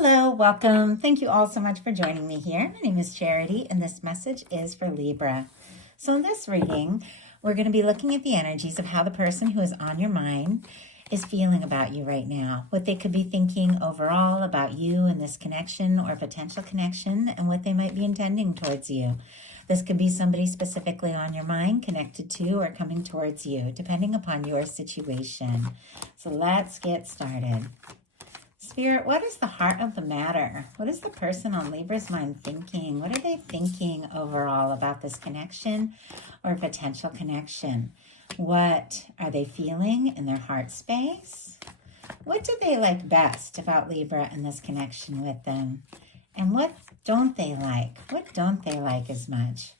Hello, welcome. Thank you all so much for joining me here. My name is Charity, and this message is for Libra. So, in this reading, we're going to be looking at the energies of how the person who is on your mind is feeling about you right now, what they could be thinking overall about you and this connection or potential connection, and what they might be intending towards you. This could be somebody specifically on your mind, connected to, or coming towards you, depending upon your situation. So, let's get started. Spirit, what is the heart of the matter? What is the person on Libra's mind thinking? What are they thinking overall about this connection or potential connection? What are they feeling in their heart space? What do they like best about Libra and this connection with them? And what don't they like? What don't they like as much?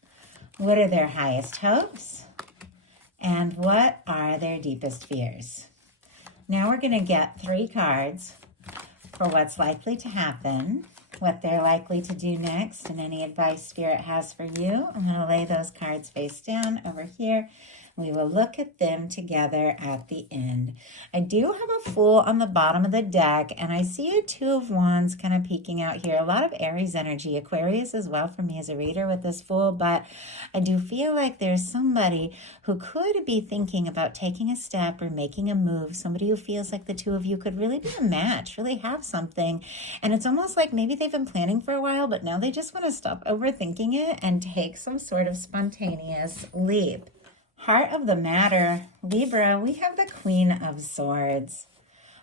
What are their highest hopes? And what are their deepest fears? Now we're going to get 3 cards for what's likely to happen, what they're likely to do next, and any advice Spirit has for you. I'm going to lay those cards face down over here. We will look at them together at the end. I do have a Fool on the bottom of the deck, and I see a 2 of Wands kind of peeking out here. A lot of Aries energy, Aquarius as well for me as a reader with this Fool, but I do feel like there's somebody who could be thinking about taking a step or making a move, somebody who feels like the 2 of you could really be a match, really have something, and it's almost like maybe they've been planning for a while, but now they just want to stop overthinking it and take some sort of spontaneous leap. Heart of the matter, Libra, we have the Queen of Swords.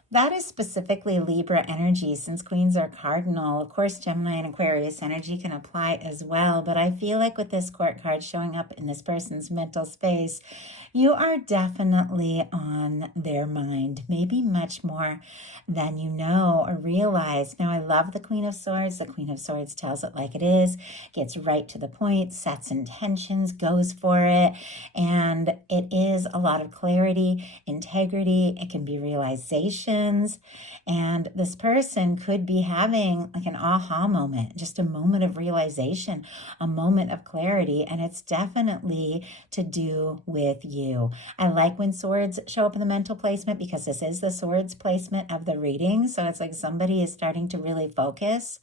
That is specifically Libra energy, since queens are cardinal. Of course, Gemini and Aquarius energy can apply as well, but I feel like with this court card showing up in this person's mental space, you are definitely on their mind, maybe much more than you know or realize. Now, I love the Queen of Swords. The Queen of Swords tells it like it is, gets right to the point, sets intentions, goes for it, and it is a lot of clarity, integrity. It can be realizations, and this person could be having like an aha moment, just a moment of realization, a moment of clarity, and it's definitely to do with you. I like when swords show up in the mental placement because this is the swords placement of the reading. So it's like somebody is starting to really focus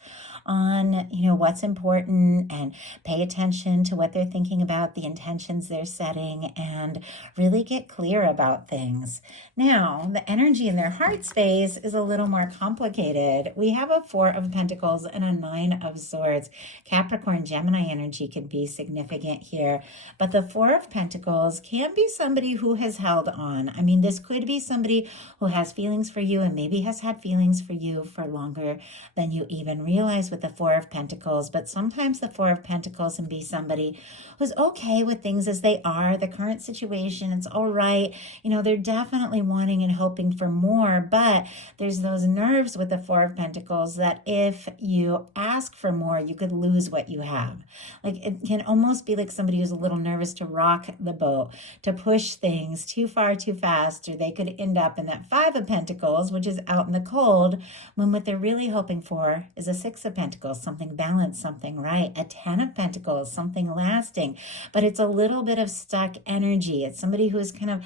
on, what's important and pay attention to what they're thinking about, the intentions they're setting, and really get clear about things. Now, the energy in their heart space is a little more complicated. We have a 4 of Pentacles and a 9 of Swords. Capricorn, Gemini energy can be significant here, but the 4 of Pentacles can be somebody who has held on. I mean, this could be somebody who has feelings for you and maybe has had feelings for you for longer than you even realize with the 4 of Pentacles, but sometimes the 4 of Pentacles can be somebody who's okay with things as they are, the current situation, it's all right. They're definitely wanting and hoping for more, but there's those nerves with the 4 of Pentacles that if you ask for more, you could lose what you have. Like it can almost be like somebody who's a little nervous to rock the boat, to push things too far, too fast, or they could end up in that 5 of Pentacles, which is out in the cold, when what they're really hoping for is a 6 of Pentacles, something balanced, something right, a 10 of Pentacles, something lasting, but it's a little bit of stuck energy. It's somebody who is kind of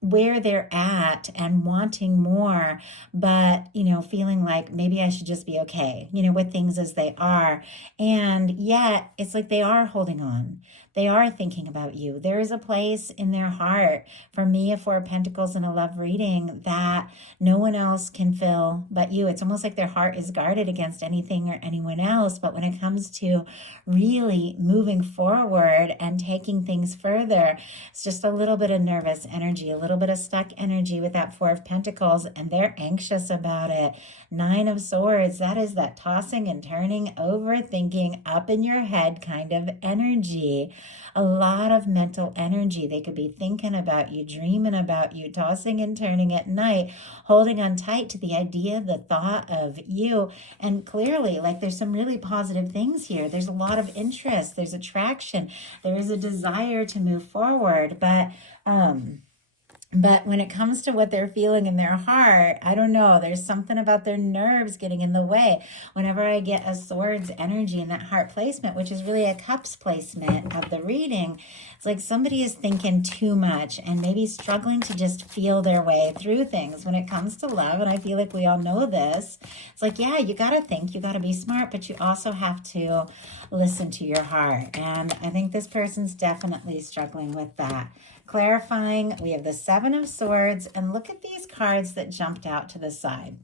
where they're at and wanting more, but, feeling like maybe I should just be okay, with things as they are. And yet it's like they are holding on. They are thinking about you. There is a place in their heart, for me, a 4 of Pentacles in a love reading, that no one else can fill but you. It's almost like their heart is guarded against anything or anyone else. But when it comes to really moving forward and taking things further, it's just a little bit of nervous energy, a little bit of stuck energy with that 4 of Pentacles, and they're anxious about it. 9 of Swords, that is that tossing and turning, overthinking, up in your head kind of energy. A lot of mental energy. They could be thinking about you, dreaming about you, tossing and turning at night, holding on tight to the idea, the thought of you. And clearly, like, there's some really positive things here. There's a lot of interest. There's attraction. There is a desire to move forward. But But when it comes to what they're feeling in their heart, I don't know. There's something about their nerves getting in the way. Whenever I get a swords energy in that heart placement, which is really a cups placement of the reading, it's like somebody is thinking too much and maybe struggling to just feel their way through things when it comes to love. And I feel like we all know this. It's like, yeah, you got to think, you got to be smart, but you also have to listen to your heart. And I think this person's definitely struggling with that. Clarifying, we have the Seven of Swords, and look at these cards that jumped out to the side.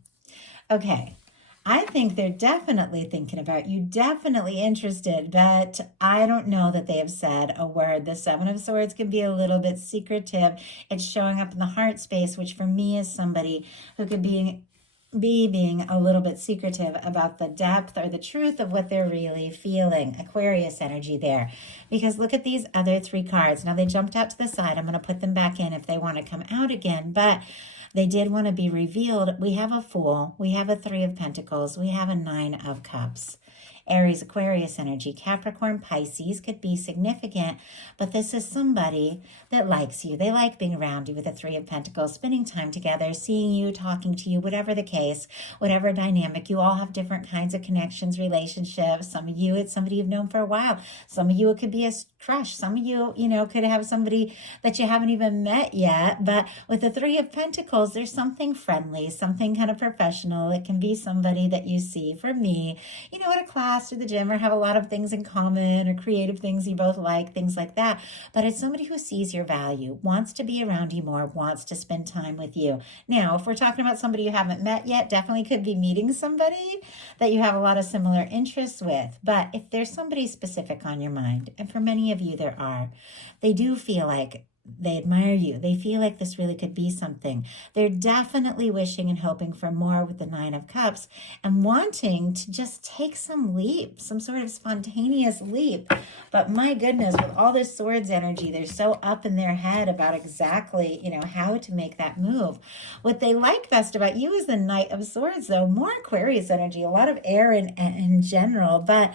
Okay, I think they're definitely thinking about you, definitely interested, but I don't know that they have said a word. The Seven of Swords can be a little bit secretive. It's showing up in the heart space, which for me is somebody who could be being a little bit secretive about the depth or the truth of what they're really feeling. Aquarius energy there. Because look at these other three cards. Now they jumped out to the side. I'm going to put them back in if they want to come out again. But they did want to be revealed. We have a Fool. We have a Three of Pentacles. We have a Nine of Cups. Aries, Aquarius energy, Capricorn, Pisces could be significant, but this is somebody that likes you. They like being around you with the Three of Pentacles, spending time together, seeing you, talking to you, whatever the case, whatever dynamic. You all have different kinds of connections, relationships. Some of you, it's somebody you've known for a while. Some of you, it could be a crush. Some of you, could have somebody that you haven't even met yet. But with the Three of Pentacles, there's something friendly, something kind of professional. It can be somebody that you see, for me, at a class or the gym, or have a lot of things in common, or creative things you both like, things like that. But it's somebody who sees your value, wants to be around you more, wants to spend time with you. Now, if we're talking about somebody you haven't met yet, definitely could be meeting somebody that you have a lot of similar interests with. But if there's somebody specific on your mind, and for many of you there are, they do feel like they admire you. They feel like this really could be something. They're definitely wishing and hoping for more with the Nine of Cups, and wanting to just take some leap, some sort of spontaneous leap. But my goodness, with all this swords energy, they're so up in their head about exactly, how to make that move. What they like best about you is the Knight of Swords, though. More Aquarius energy, a lot of air in general, but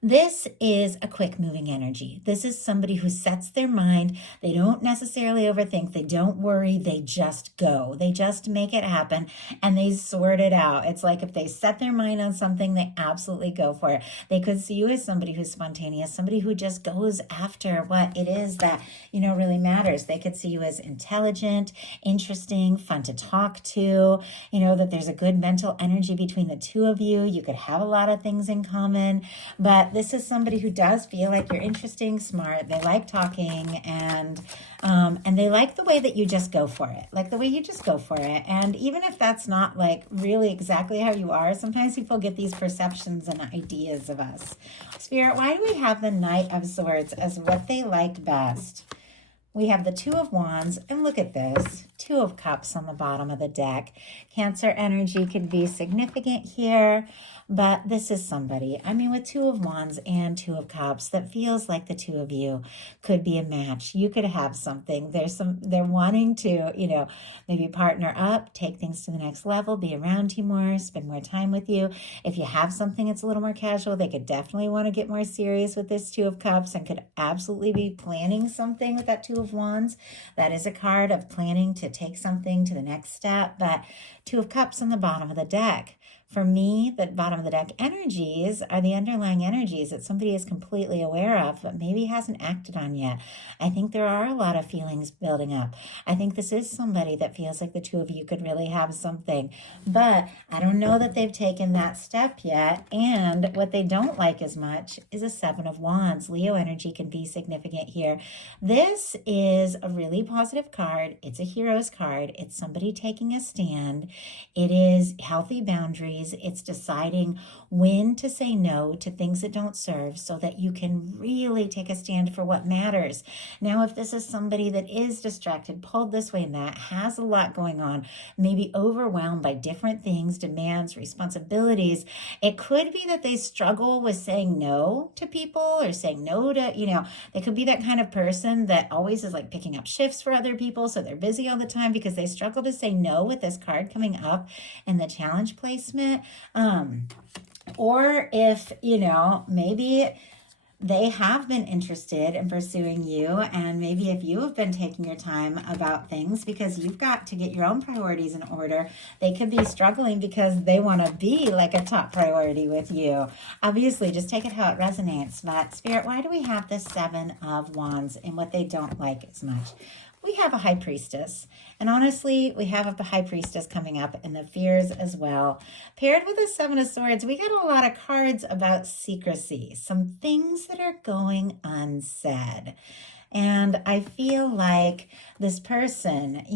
this is a quick moving energy. This is somebody who sets their mind. They don't necessarily overthink. They don't worry. They just go. They just make it happen, and they sort it out. It's like if they set their mind on something, they absolutely go for it. They could see you as somebody who's spontaneous, somebody who just goes after what it is that, really matters. They could see you as intelligent, interesting, fun to talk to, that there's a good mental energy between the two of you. You could have a lot of things in common, but this is somebody who does feel like you're interesting, smart. They like talking, and they like the way that you just go for it, like the way you just go for it. And even if that's not like really exactly how you are, sometimes people get these perceptions and ideas of us. Spirit, why do we have the Knight of Swords as what they like best? We have the Two of Wands, and look at this, Two of Cups on the bottom of the deck. Cancer energy could be significant here, but this is somebody, with Two of Wands and Two of Cups, that feels like the two of you could be a match. You could have something. They're wanting to, maybe partner up, take things to the next level, be around you more, spend more time with you. If you have something that's a little more casual, they could definitely want to get more serious with this Two of Cups, and could absolutely be planning something with that Two of Wands. That is a card of planning to take something to the next step. But Two of Cups on the bottom of the deck. For me, the bottom of the deck energies are the underlying energies that somebody is completely aware of, but maybe hasn't acted on yet. I think there are a lot of feelings building up. I think this is somebody that feels like the two of you could really have something, but I don't know that they've taken that step yet. And what they don't like as much is a Seven of Wands. Leo energy can be significant here. This is a really positive card. It's a hero's card. It's somebody taking a stand. It is healthy boundaries. It's deciding when to say no to things that don't serve, so that you can really take a stand for what matters. Now, if this is somebody that is distracted, pulled this way and that, has a lot going on, maybe overwhelmed by different things, demands, responsibilities, it could be that they struggle with saying no to people, or saying no to, they could be that kind of person that always is like picking up shifts for other people. So they're busy all the time because they struggle to say no with this card coming up in the challenge placement. Or if, maybe they have been interested in pursuing you, and maybe if you have been taking your time about things because you've got to get your own priorities in order, they could be struggling because they want to be like a top priority with you. Obviously, just take it how it resonates. But Spirit, why do we have this Seven of Wands and what they don't like as much? We have a high priestess. And honestly, we have a high priestess coming up in the fears as well. Paired with the Seven of Swords, we got a lot of cards about secrecy, some things that are going unsaid. And I feel like this person,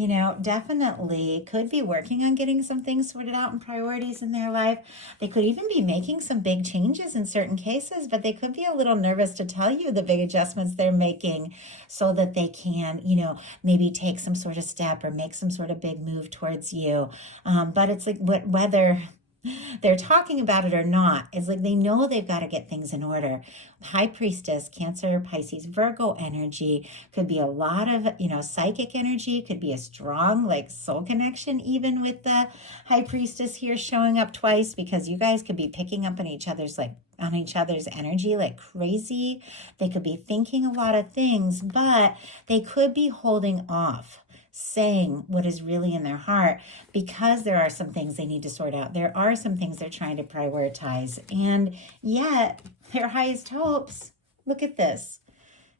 definitely could be working on getting some things sorted out and priorities in their life. They could even be making some big changes in certain cases, but they could be a little nervous to tell you the big adjustments they're making so that they can, maybe take some sort of step or make some sort of big move towards you. But it's like whether they're talking about it or not, it's like they know they've got to get things in order. High priestess, Cancer, Pisces, Virgo energy could be a lot of, psychic energy, could be a strong like soul connection, even with the high priestess here showing up twice, because you guys could be picking up on each other's energy like crazy. They could be thinking a lot of things, but they could be holding off saying what is really in their heart because there are some things they need to sort out. There are some things they're trying to prioritize. And yet their highest hopes, look at this,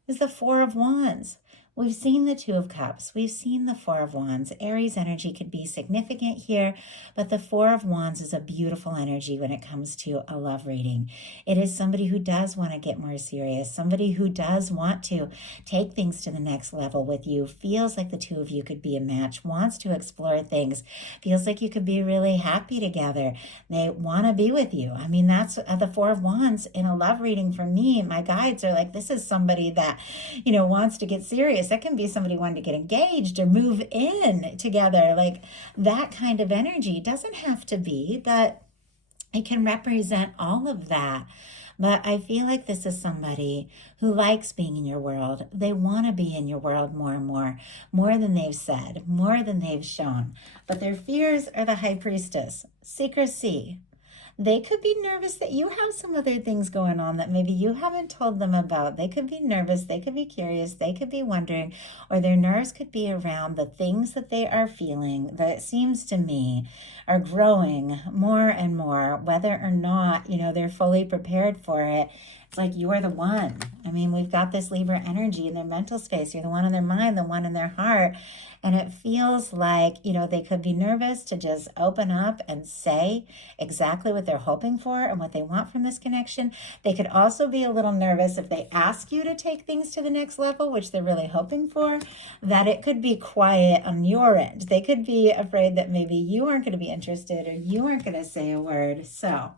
is the Four of Wands. We've seen the Two of Cups. We've seen the Four of Wands. Aries energy could be significant here, but the Four of Wands is a beautiful energy when it comes to a love reading. It is somebody who does want to get more serious, somebody who does want to take things to the next level with you, feels like the two of you could be a match, wants to explore things, feels like you could be really happy together. They want to be with you. I mean, that's the Four of Wands in a love reading for me. My guides are like, this is somebody that, wants to get serious. That can be somebody wanting to get engaged or move in together. Like that kind of energy doesn't have to be, but it can represent all of that. But I feel like this is somebody who likes being in your world. They want to be in your world more and more than they've said, more than they've shown. But their fears are the high priestess, secrecy. They could be nervous that you have some other things going on that maybe you haven't told them about. They could be nervous. They could be curious. They could be wondering, or their nerves could be around the things that they are feeling that it seems to me are growing more and more, whether or not, they're fully prepared for it. It's like you're the one. I mean, we've got this Libra energy in their mental space. You're the one in their mind, the one in their heart. And it feels like, they could be nervous to just open up and say exactly what they're hoping for and what they want from this connection. They could also be a little nervous if they ask you to take things to the next level, which they're really hoping for, that it could be quiet on your end. They could be afraid that maybe you aren't going to be interested or you aren't going to say a word. So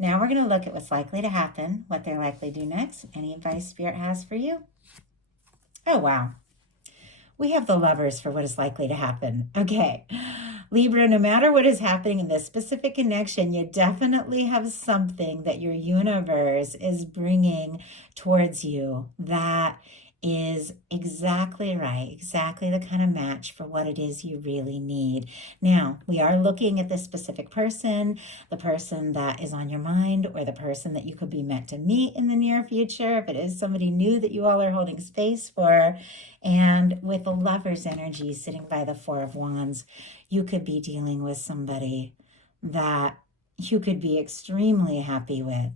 now we're going to look at what's likely to happen, what they're likely to do next, any advice Spirit has for you. Oh, wow. We have the Lovers for what is likely to happen. Okay, Libra, no matter what is happening in this specific connection, you definitely have something that your universe is bringing towards you that is exactly right, exactly the kind of match for what it is you really need. Now, we are looking at this specific person, the person that is on your mind, or the person that you could be meant to meet in the near future, if it is somebody new that you all are holding space for. And with the Lover's energy sitting by the Four of Wands, you could be dealing with somebody that you could be extremely happy with.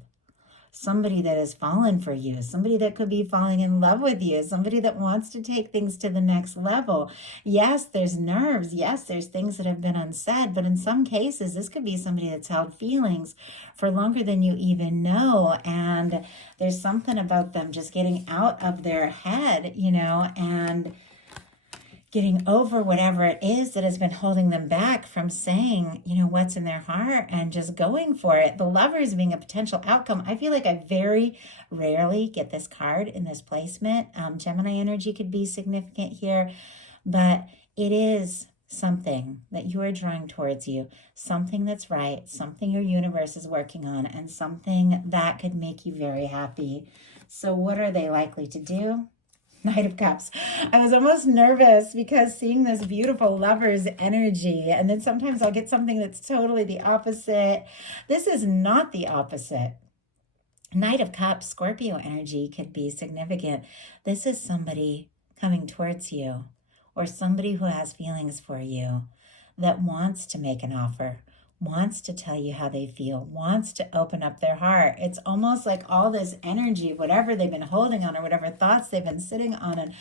Somebody that has fallen for you, somebody that could be falling in love with you, somebody that wants to take things to the next level. Yes, there's nerves. Yes, there's things that have been unsaid, but in some cases, this could be somebody that's held feelings for longer than you even know. And there's something about them just getting out of their head, and getting over whatever it is that has been holding them back from saying, what's in their heart and just going for it. The Lovers being a potential outcome. I feel like I very rarely get this card in this placement. Gemini energy could be significant here, but it is something that you are drawing towards you, something that's right, something your universe is working on, and something that could make you very happy. So what are they likely to do? Knight of Cups. I was almost nervous because seeing this beautiful Lover's energy, and then sometimes I'll get something that's totally the opposite. This is not the opposite. Knight of Cups, Scorpio energy could be significant. This is somebody coming towards you, or somebody who has feelings for you, that wants to make an offer, wants to tell you how they feel, wants to open up their heart. It's almost like all this energy, whatever they've been holding on or whatever thoughts they've been sitting on and,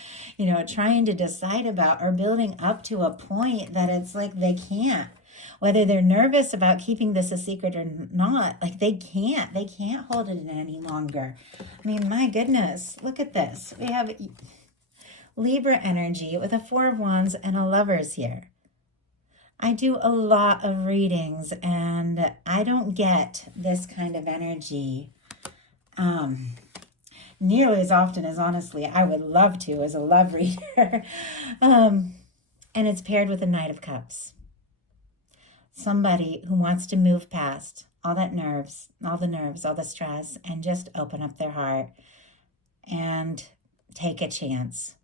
trying to decide about, are building up to a point that it's like they can't. Whether they're nervous about keeping this a secret or not, like they can't hold it in any longer. I mean, my goodness, look at this. We have Libra energy with a Four of Wands and a Lovers here. I do a lot of readings and I don't get this kind of energy nearly as often as honestly I would love to as a love reader. And it's paired with a Knight of Cups. Somebody who wants to move past all the nerves, all the stress, and just open up their heart and take a chance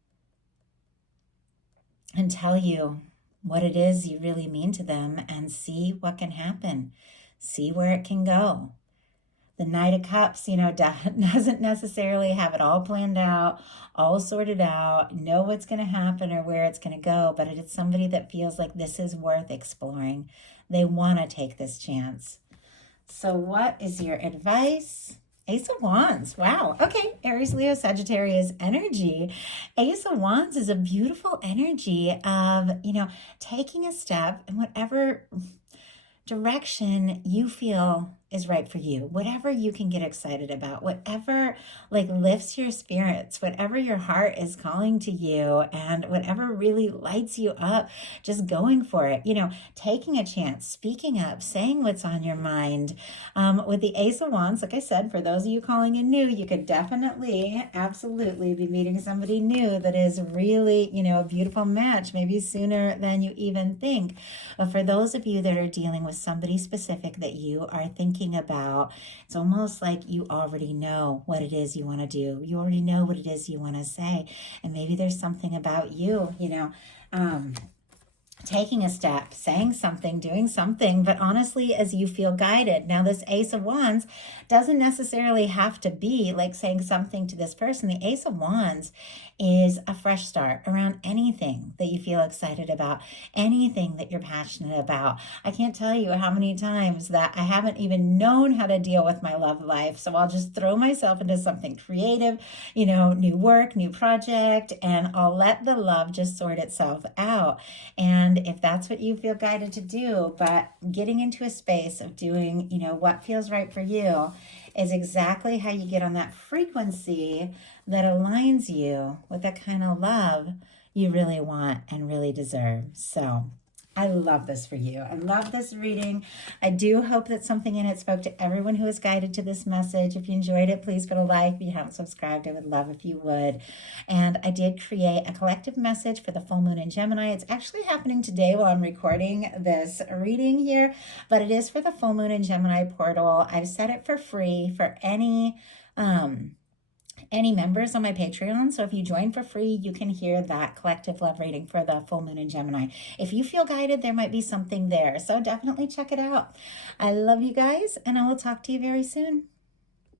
and tell you what it is you really mean to them and see what can happen, see where it can go. The Knight of Cups, doesn't necessarily have it all planned out, all sorted out, know what's going to happen or where it's going to go, but it's somebody that feels like this is worth exploring. They want to take this chance. So what is your advice? Ace of Wands. Wow. Okay. Aries, Leo, Sagittarius energy. Ace of Wands is a beautiful energy of, taking a step in whatever direction you feel is right for you, whatever you can get excited about, whatever lifts your spirits, whatever your heart is calling to you, and whatever really lights you up, just going for it, taking a chance, speaking up, saying what's on your mind. With the Ace of Wands, like I said, for those of you calling in new, you could definitely, absolutely be meeting somebody new that is really, a beautiful match, maybe sooner than you even think. But for those of you that are dealing with somebody specific that you are thinking about, it's almost like you already know what it is you want to do. You already know what it is you want to say. And maybe there's something about you, taking a step, saying something, doing something, but honestly, as you feel guided. Now, this Ace of Wands doesn't necessarily have to be like saying something to this person. The Ace of Wands is a fresh start around anything that you feel excited about, anything that you're passionate about. I can't tell you how many times that I haven't even known how to deal with my love life. So I'll just throw myself into something creative, new work, new project, and I'll let the love just sort itself out. And if that's what you feel guided to do, but getting into a space of doing, what feels right for you is exactly how you get on that frequency that aligns you with the kind of love you really want and really deserve. So I love this for you. I love this reading. I do hope that something in it spoke to everyone who is guided to this message. If you enjoyed it, please put a like. If you haven't subscribed, I would love if you would. And I did create a collective message for the full moon in Gemini. It's actually happening today while I'm recording this reading here, but it is for the full moon in Gemini portal. I've set it for free for any members on my Patreon. So if you join for free, you can hear that collective love reading for the full moon in Gemini. If you feel guided, there might be something there. So definitely check it out. I love you guys, and I will talk to you very soon.